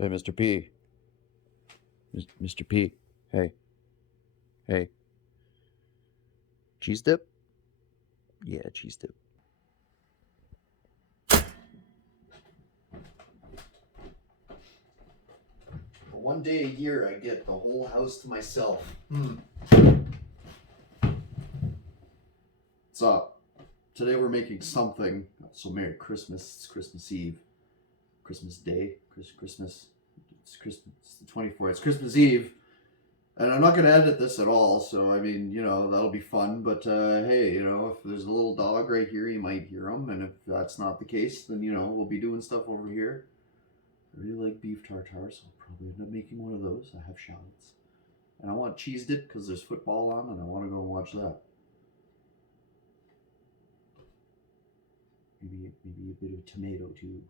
Hey, Mr. P. Mr. P. Hey. Hey. Cheese dip? Yeah, cheese dip. For one day a year, I get the whole house to myself. What's up? Today we're making something. So Merry Christmas. It's Christmas Eve. Christmas Day. Christmas. It's the 24th. It's Christmas Eve. And I'm not going to edit this at all, so I mean, that'll be fun. But hey, if there's a little dog right here, you might hear him. And if that's not the case, then, we'll be doing stuff over here. I really like beef tartare, so I'll probably end up making one of those. I have shallots. And I want cheese dip because there's football on, and I want to go and watch that. Maybe a bit of tomato, too.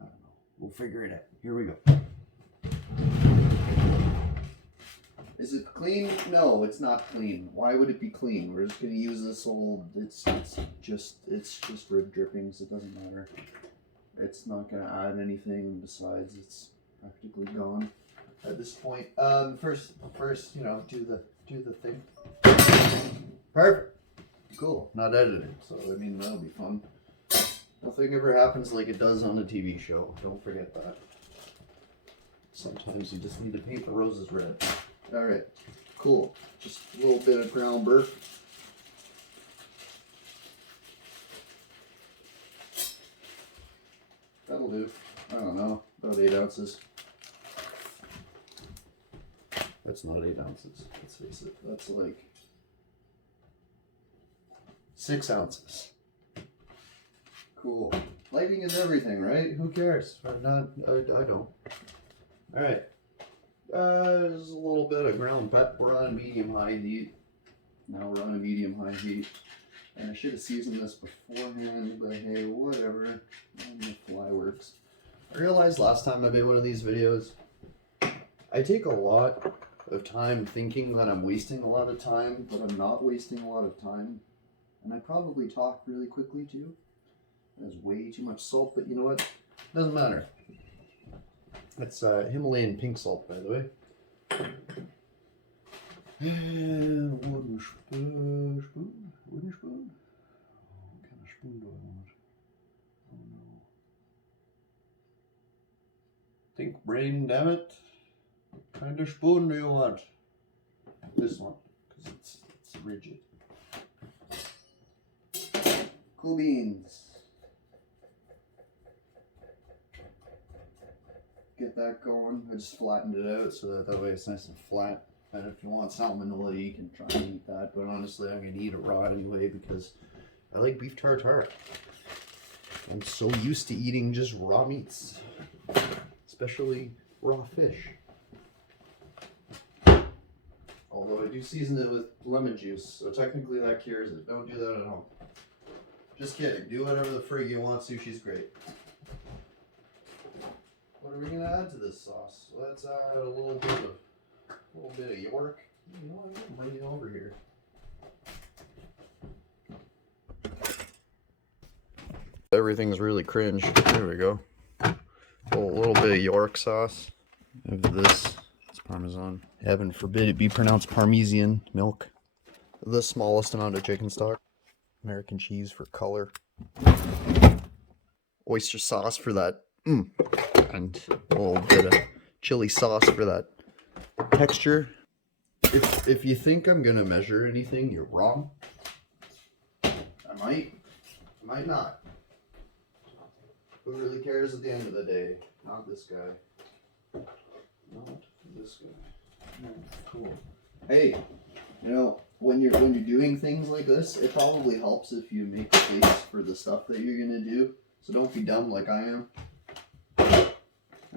I don't know. We'll figure it out. Here we go. Is it clean? No, it's not clean. Why would it be clean? We're just gonna use this old. It's just rib drippings. It doesn't matter. It's not gonna add anything. Besides, it's practically gone at this point. First, do the thing. Perfect. Cool. Not editing, so I mean that'll be fun. Nothing ever happens like it does on a TV show. Don't forget that. Sometimes you just need to paint the roses red. Alright, cool. Just a little bit of ground burp. That'll do. I don't know, about 8 ounces. That's not 8 ounces, let's face it. That's like 6 ounces. Cool. Lighting is everything, right? Who cares? I don't. Alright. There's a little bit of ground pep. We're on medium-high heat. Now we're on a medium-high heat. And I should have seasoned this beforehand, but hey, whatever. The fly works. I realized last time I made one of these videos, I take a lot of time thinking that I'm wasting a lot of time, but I'm not wasting a lot of time. And I probably talk really quickly too. There's way too much salt, but you know what? Doesn't matter. That's Himalayan pink salt, by the way. And wooden spoon. Wooden spoon? What kind of spoon do I want? Oh no. Think brain, damn it. What kind of spoon do you want? This one, because it's rigid. Cool beans. Get that going. I just flattened it out so that way it's nice and flat. And if you want salmonella, you can try and eat that. But honestly, I'm going to eat it raw anyway because I like beef tartare. I'm so used to eating just raw meats, especially raw fish. Although I do season it with lemon juice, so technically that cures it. Don't do that at home. Just kidding. Do whatever the frig you want. Sushi's great. What are we gonna add to this sauce? Let's add a little bit of York. You know what? I'm gonna bring it over here. Everything's really cringe. There we go. A little bit of York sauce. I have this. It's Parmesan. Heaven forbid it be pronounced Parmesan milk. The smallest amount of chicken stock. American cheese for color. Oyster sauce for that. And a little bit of chili sauce for that texture. If you think I'm gonna measure anything, you're wrong. I might not. Who really cares at the end of the day? Not this guy. Not this guy. No, cool. Hey, when you're doing things like this, it probably helps if you make a face for the stuff that you're gonna do. So don't be dumb like I am.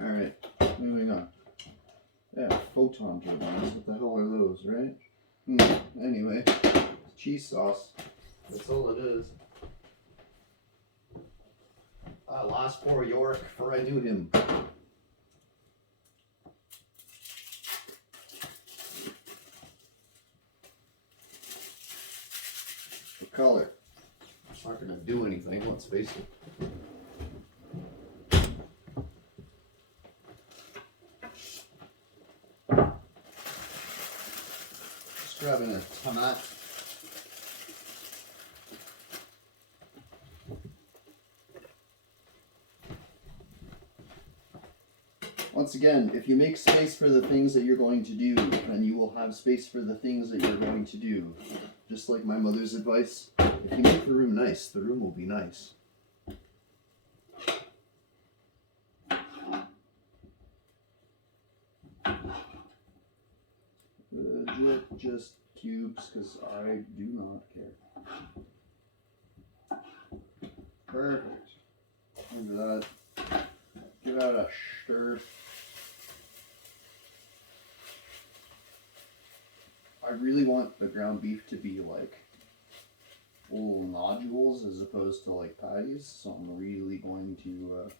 Alright, moving on. Yeah, photon turbines. What the hell are those, right? Anyway, cheese sauce. That's all it is. Last pour York, for I knew him. The color. It's not going to do anything, let's face it. Grabbing a tomato. Once again, if you make space for the things that you're going to do, then you will have space for the things that you're going to do. Just like my mother's advice, if you make the room nice, the room will be nice. Just cubes, because I do not care. Perfect. Look at that. Give that a stir. I really want the ground beef to be like little nodules as opposed to like patties, so I'm really going to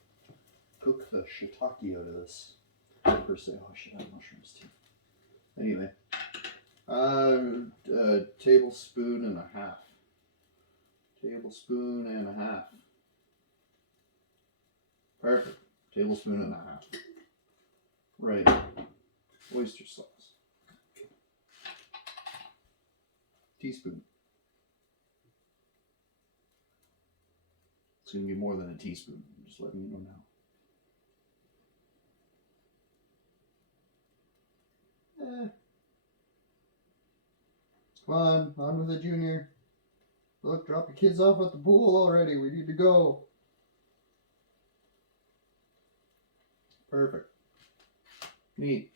cook the shiitake out of this. Per se, oh, I should have mushrooms too. Anyway, a tablespoon and a half. Tablespoon and a half. Perfect. Tablespoon and a half. Right. Oyster sauce. Teaspoon. It's going to be more than a teaspoon. I'm just letting you know now. Come on with it, Junior. Look, drop the kids off at the pool already. We need to go. Perfect. Neat.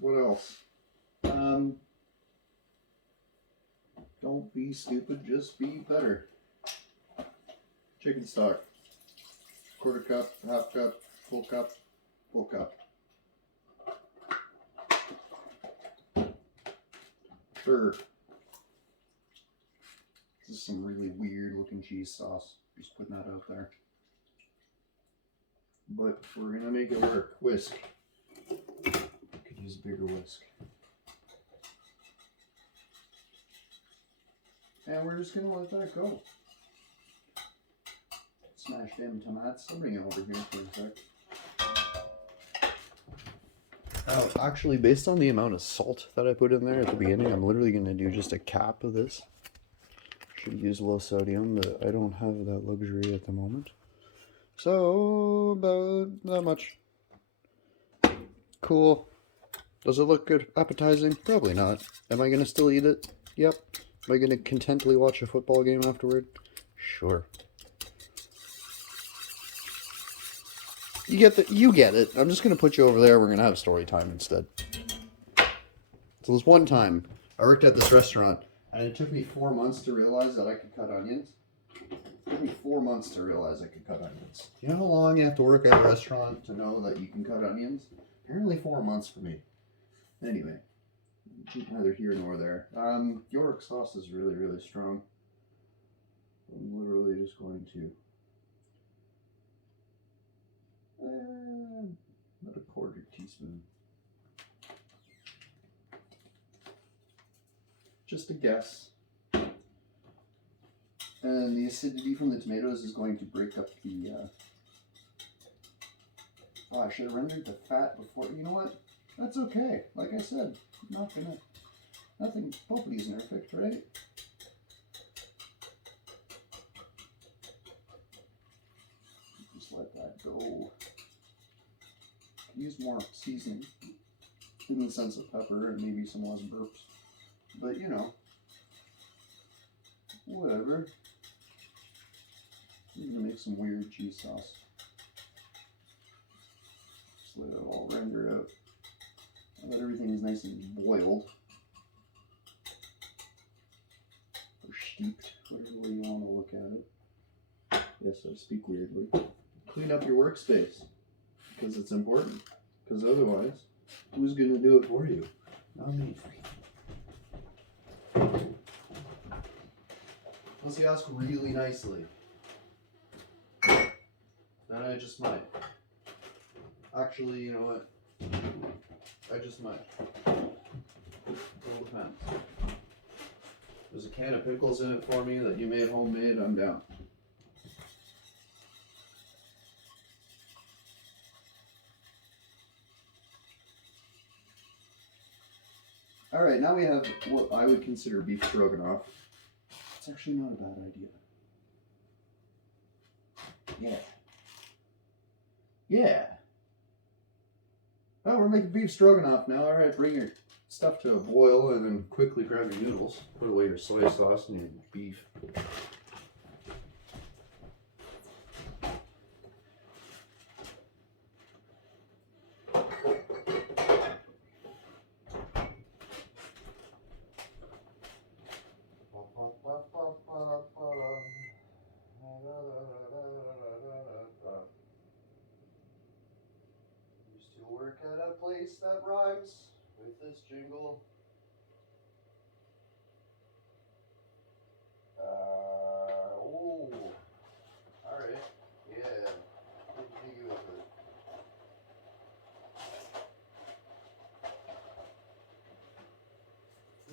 What else? Don't be stupid, just be better. Chicken stock. Quarter cup, half cup, full cup, full cup. Sure. This is some really weird looking cheese sauce. Just putting that out there. But we're gonna make it work. Whisk. Could use a bigger whisk. And we're just gonna let that go. Smash them tomatoes. I'll bring it over here for a sec. Oh, actually, based on the amount of salt that I put in there at the beginning, I'm literally gonna do just a cap of this. Should use low sodium, but I don't have that luxury at the moment. So, about that much. Cool. Does it look good? Appetizing? Probably not. Am I going to still eat it? Yep. Am I going to contently watch a football game afterward? Sure. You get it. I'm just going to put you over there. We're going to have story time instead. So this one time, I worked at this restaurant, and it took me 4 months to realize that I could cut onions. It took me 4 months to realize I could cut onions. You know how long you have to work at a restaurant to know that you can cut onions? Apparently 4 months for me. Anyway, neither here nor there. York sauce is really, really strong. I'm literally just going to about a quarter teaspoon. Just a guess. And the acidity from the tomatoes is going to break up the, oh, I should have rendered the fat before. You know what? That's okay. Like I said, nothing, nobody's perfect, right? Just let that go. Use more seasoning in the sense of pepper and maybe some less burps. But, you know, whatever. I'm gonna make some weird cheese sauce. Just let it all render out. Now that everything is nice and boiled, or steeped, whatever way you want to look at it. Yes, I speak weirdly. Clean up your workspace, because it's important. Because otherwise, who's gonna do it for you? Not me. Unless you ask really nicely. Then I just might. Actually, you know what? I just might. It all depends. There's a can of pickles in it for me that you made homemade, I'm down. All right, now we have what I would consider beef stroganoff. It's actually not a bad idea. Yeah. Yeah. Oh, we're making beef stroganoff now. All right, bring your stuff to a boil and then quickly grab your noodles. Put away your soy sauce and your beef. Used to work at a place that rhymes with this jingle. Oh, all right, yeah. Continue with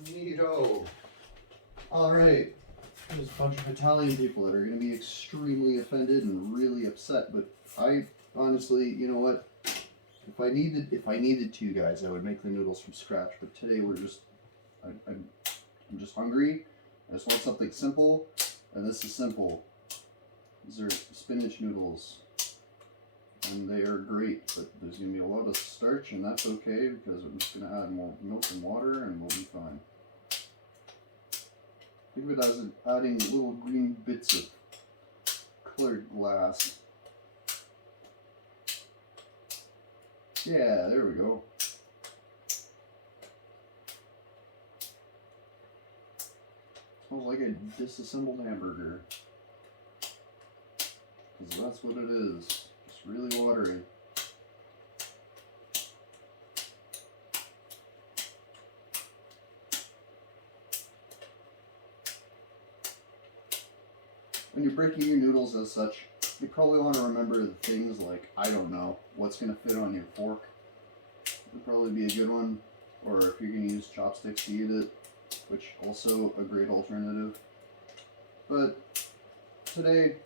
it. Neato. All right. There's a bunch of Italian people that are going to be extremely offended and really upset, but I honestly, you know what? If I needed to, guys, I would make the noodles from scratch. But today I'm just hungry. I just want something simple, and this is simple. These are spinach noodles, and they are great. But there's going to be a lot of starch, and that's okay because I'm just going to add more milk and water, and we'll be fine. Think of it as adding little green bits of colored glass. Yeah, there we go. Smells like a disassembled hamburger. Because that's what it is. Just really watery. When you're breaking your noodles as such, you probably want to remember the things like, I don't know, what's going to fit on your fork. Would probably be a good one. Or if you're going to use chopsticks to eat it, which also a great alternative. But today,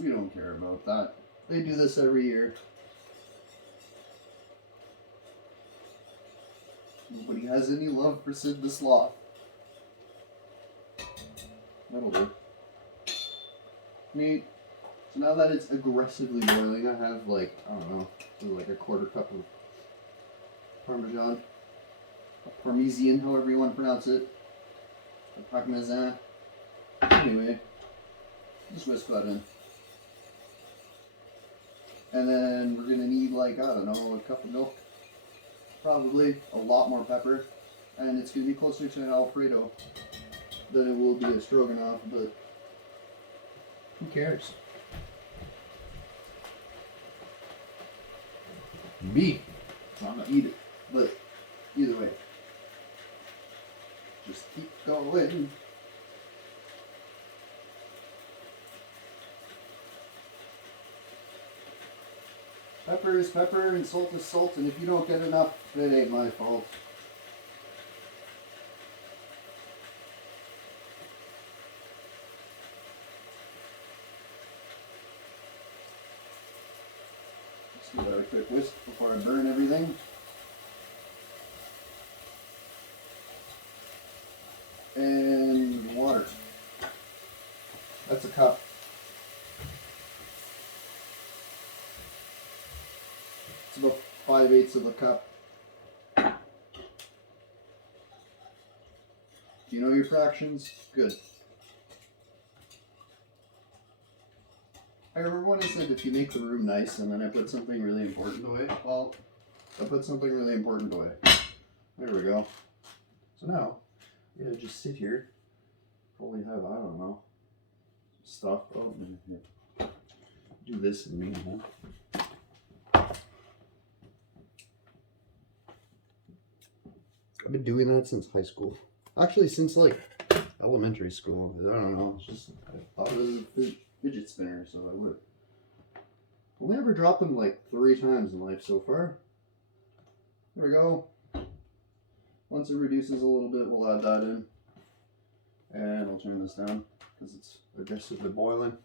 we don't care about that. They do this every year. Nobody has any love for Sid the Sloth. That'll do. Neat. So now that it's aggressively boiling, I have like, I don't know, like a quarter cup of Parmesan. Parmesan, however you want to pronounce it. Parmesan. Anyway, just whisk that in. And then we're going to need like, I don't know, a cup of milk. Probably a lot more pepper. And it's going to be closer to an Alfredo than it will be a stroganoff, but who cares? Beef. So I'm going to eat it. But either way, just keep going. Pepper is pepper and salt is salt, and if you don't get enough, it ain't my fault. Just give that a quick whisk before I burn everything. And water. That's a cup. It's about 5/8 of a cup. Do you know your fractions? Good. I remember when I said if you make the room nice and then I put something really important away. Well, I put something really important away. There we go. So now, I'm gonna just sit here. Probably have, I don't know, stuff. Oh, here. Do this in me, huh? I've been doing that since high school. Actually, since like elementary school. I don't know. It's just, I thought it was a fidget spinner, so I would. Only ever dropped them like 3 times in life so far. There we go. Once it reduces a little bit, we'll add that in. And I'll turn this down because it's aggressively boiling.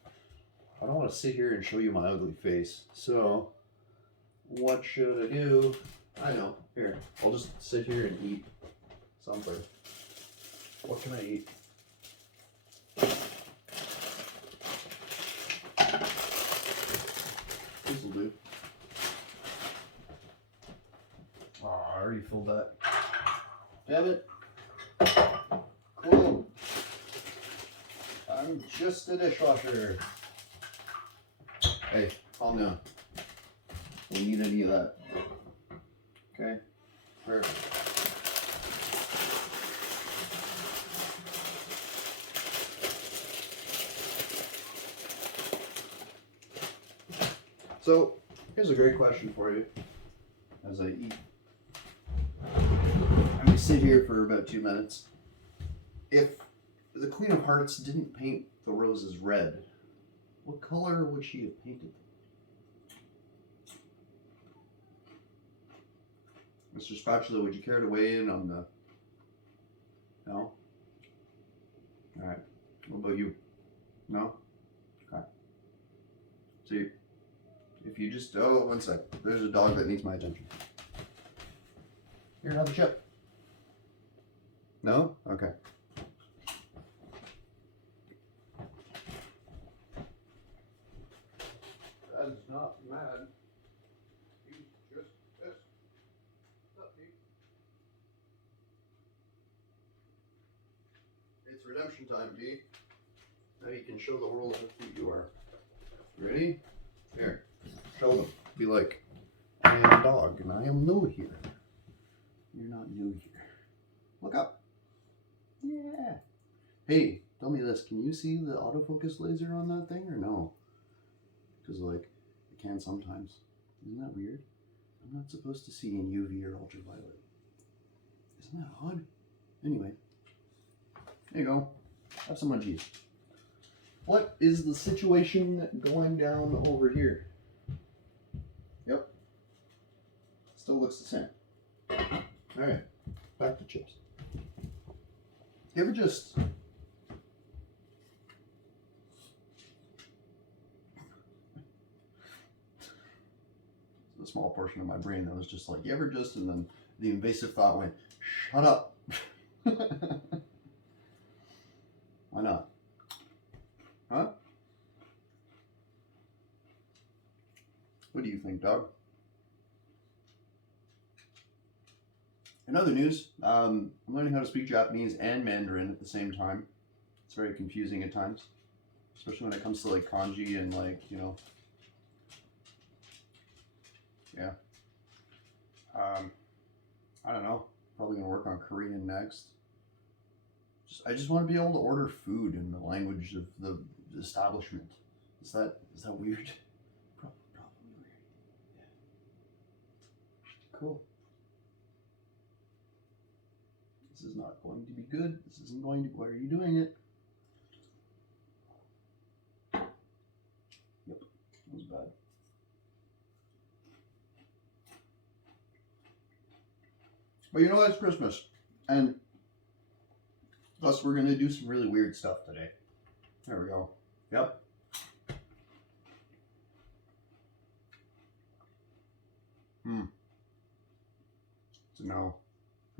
I don't want to sit here and show you my ugly face. So, what should I do? I know. Here, I'll just sit here and eat something. What can I eat? This will do. Oh, I already filled that. Damn it. Cool. I'm just a dishwasher. Hey, calm down. Don't need any of that. Okay? Perfect. So, here's a great question for you as I eat. I'm going to sit here for about 2 minutes. If the Queen of Hearts didn't paint the roses red, what color would she have painted them? Mr. Spatula, would you care to weigh in on the... No? Alright. What about you? No? Okay. See, if you just... Oh, one sec. There's a dog that needs my attention. Here, have a chip. No? Okay. That is not mad. He's just pissed. What's up, Pete? It's redemption time, Pete. Now you can show the world how cute you are. Ready? Here. Show them. Be like, I am a dog and I am new here. You're not new here. Look up. Yeah. Hey, tell me this. Can you see the autofocus laser on that thing or no? Because, like, it can sometimes. Isn't that weird? I'm not supposed to see in UV or ultraviolet. Isn't that odd? Anyway. There you go. Have some munchies. What is the situation going down over here? Yep. Still looks the same. Alright. Back to chips. You ever just... a small portion of my brain that was just like, you ever just... And then the invasive thought went, shut up. Why not? Huh? What do you think, dog? In other news, I'm learning how to speak Japanese and Mandarin at the same time. It's very confusing at times, especially when it comes to like kanji and like, you know. Yeah. I don't know. Probably gonna work on Korean next. I just want to be able to order food in the language of the establishment. Is that weird? Probably weird. Yeah. Cool. This is not going to be good. This isn't going to... Why are you doing it? Yep. That was bad. But you know, it's Christmas. And thus we're going to do some really weird stuff today. There we go. Yep. So no.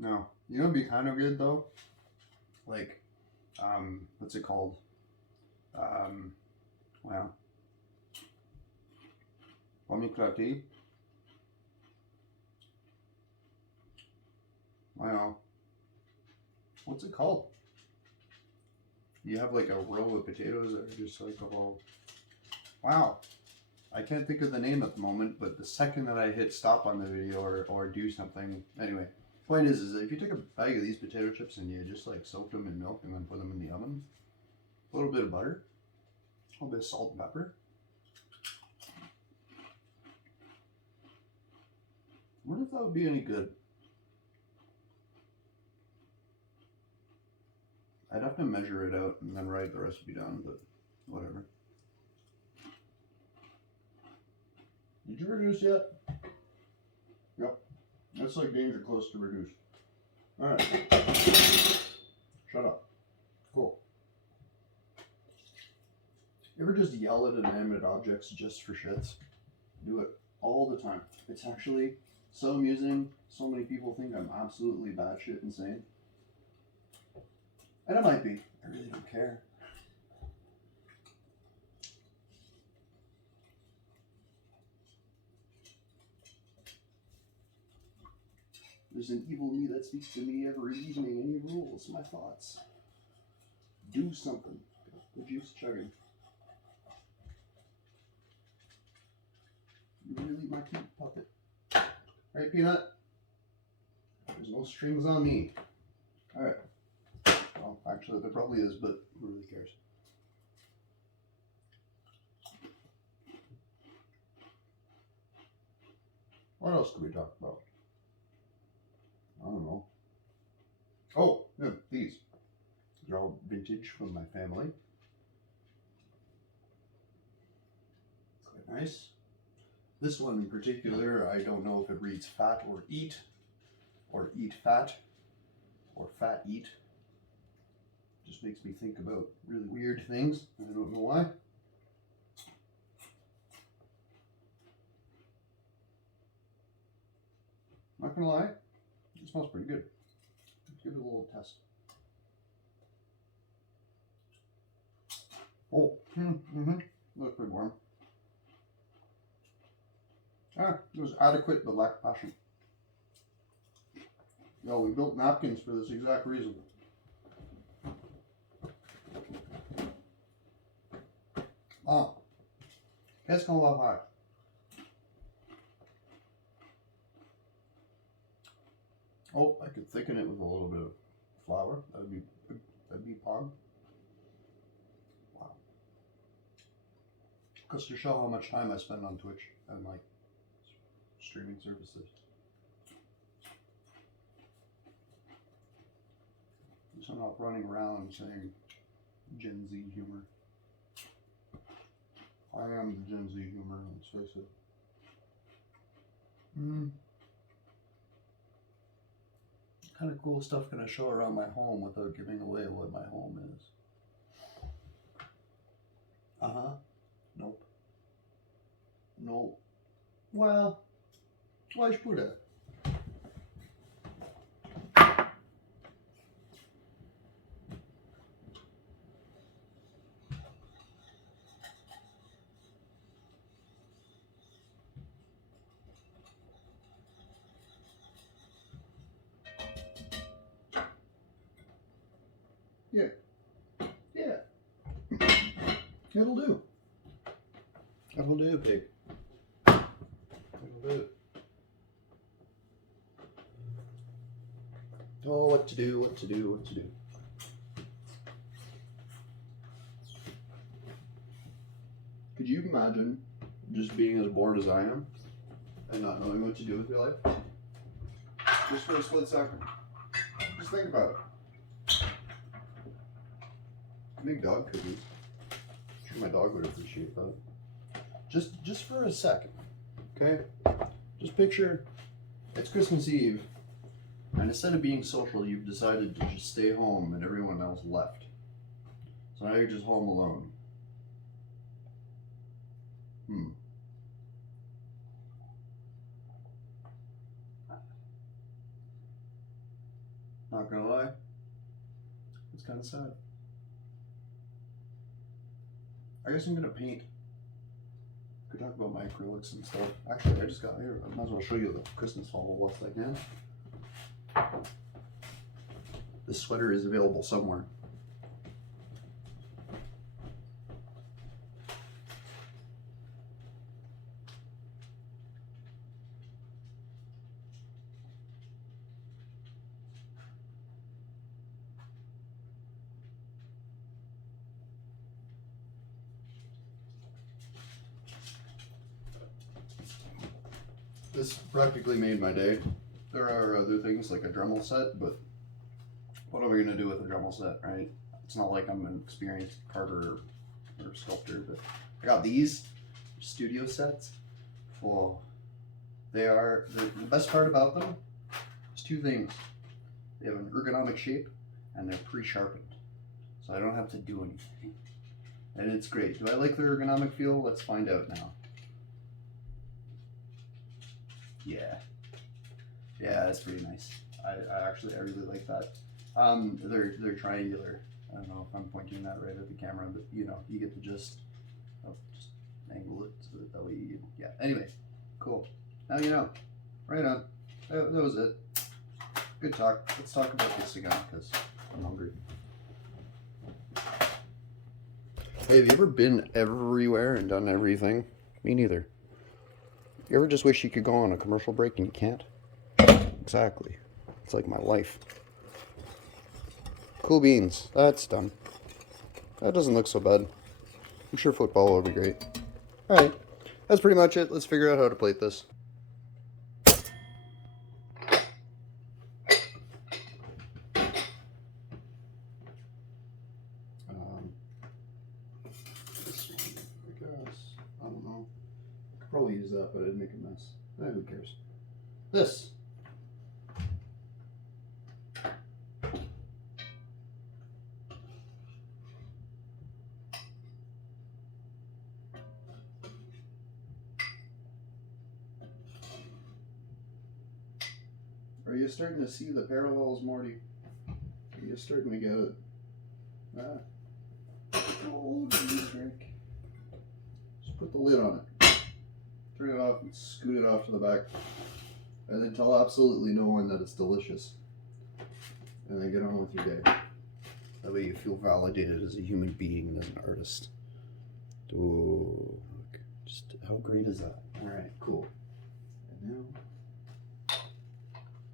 No. You know what'd be kind of good though? Like, what's it called? Wow. Omnikrati. Wow. What's it called? You have like a row of potatoes that are just like all... Wow. I can't think of the name at the moment, but the second that I hit stop on the video or do something... Anyway, point is that if you take a bag of these potato chips and you just like soak them in milk and then put them in the oven, a little bit of butter, a little bit of salt and pepper. I wonder if that would be any good. I'd have to measure it out and then write the recipe down, but whatever. Did you reduce yet? Yep. That's like danger close to reduce. Alright. Shut up. Cool. You ever just yell at inanimate objects just for shits? Do it all the time. It's actually so amusing. So many people think I'm absolutely batshit insane. And I might be. I really don't care. There's an evil me that speaks to me every evening, and he rules my thoughts. Do something. The juice chugging. You're really my cute puppet. Right, Peanut? There's no strings on me. Alright. Well, actually, there probably is, but who really cares? What else could we talk about? I don't know. Oh, yeah, these. They're all vintage from my family. Quite nice. This one in particular, I don't know if it reads fat or eat fat, or fat eat. Just makes me think about really weird things. I don't know why. Not gonna lie, it smells pretty good. Let's give it a little test. Oh, looks pretty warm. Ah, it was adequate but lacked passion. No, we built napkins for this exact reason. Ah, qu'est-ce qu'on va faire? Oh, I could thicken it with a little bit of flour. That'd be pog. Wow. Goes to show how much time I spend on Twitch and like streaming services. So I'm not running around saying Gen Z humor. I am the Gen Z humor, let's face it. Kind of cool stuff can I show around my home without giving away what my home is? Nope. Nope. Well, why should put it? Yeah. It'll do. It'll do, pig. It'll do. Oh, what to do, what to do, what to do. Could you imagine just being as bored as I am and not knowing what to do with your life? Just for a split second. Just think about it. Make dog cookies. I'm sure my dog would appreciate that. Just for a second, okay? Just picture it's Christmas Eve, and instead of being social, you've decided to just stay home and everyone else left. So now you're just home alone. Not gonna lie, it's kind of sad. I guess I'm gonna paint. Could talk about my acrylics and stuff. Actually, I just got here. I might as well show you the Christmas haul whilst I can. This sweater is available somewhere. This practically made my day. There are other things like a Dremel set, but what am I going to do with a Dremel set, right? It's not like I'm an experienced carver or sculptor, but I got these studio sets. Oh, the best part about them is two things. They have an ergonomic shape and they're pre-sharpened, so I don't have to do anything. And it's great. Do I like the ergonomic feel? Let's find out now. Yeah. Yeah, that's pretty nice. I really like that. They're triangular. I don't know if I'm pointing that right at the camera, but you know, you get the gist. I'll just angle it so that way you, yeah. Anyway, cool. Now you know. Right on. That was it. Good talk. Let's talk about this again because I'm hungry. Hey, have you ever been everywhere and done everything? Me neither. You ever just wish you could go on a commercial break and you can't? Exactly. It's like my life. Cool beans. That's done. That doesn't look so bad. I'm sure football will be great. Alright. That's pretty much it. Let's figure out how to plate this. This one, I guess. I don't know. I could probably use that, but it'd make a mess. Who cares? This. Are you starting to see the parallels, Morty? Are you starting to get it? Oh, geez, Rick. Just put the lid on it. Turn it off and scoot it off to the back. And then tell absolutely no one that it's delicious. And then get on with your day. That way you feel validated as a human being and as an artist. Ooh, look. Just how great is that? Alright, cool. And now,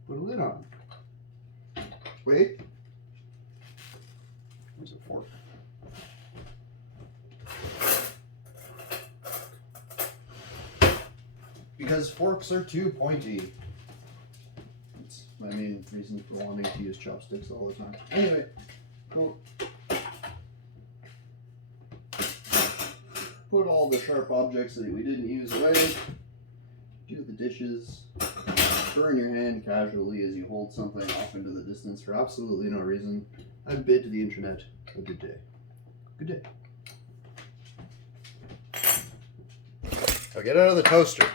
put a lid on. Wait. Where's a fork? Because forks are too pointy. That's my main reason for wanting to use chopsticks all the time. Anyway, cool. Put all the sharp objects that we didn't use away. Do the dishes. Burn your hand casually as you hold something off into the distance for absolutely no reason. I bid the internet a good day. Good day. Now get out of the toaster.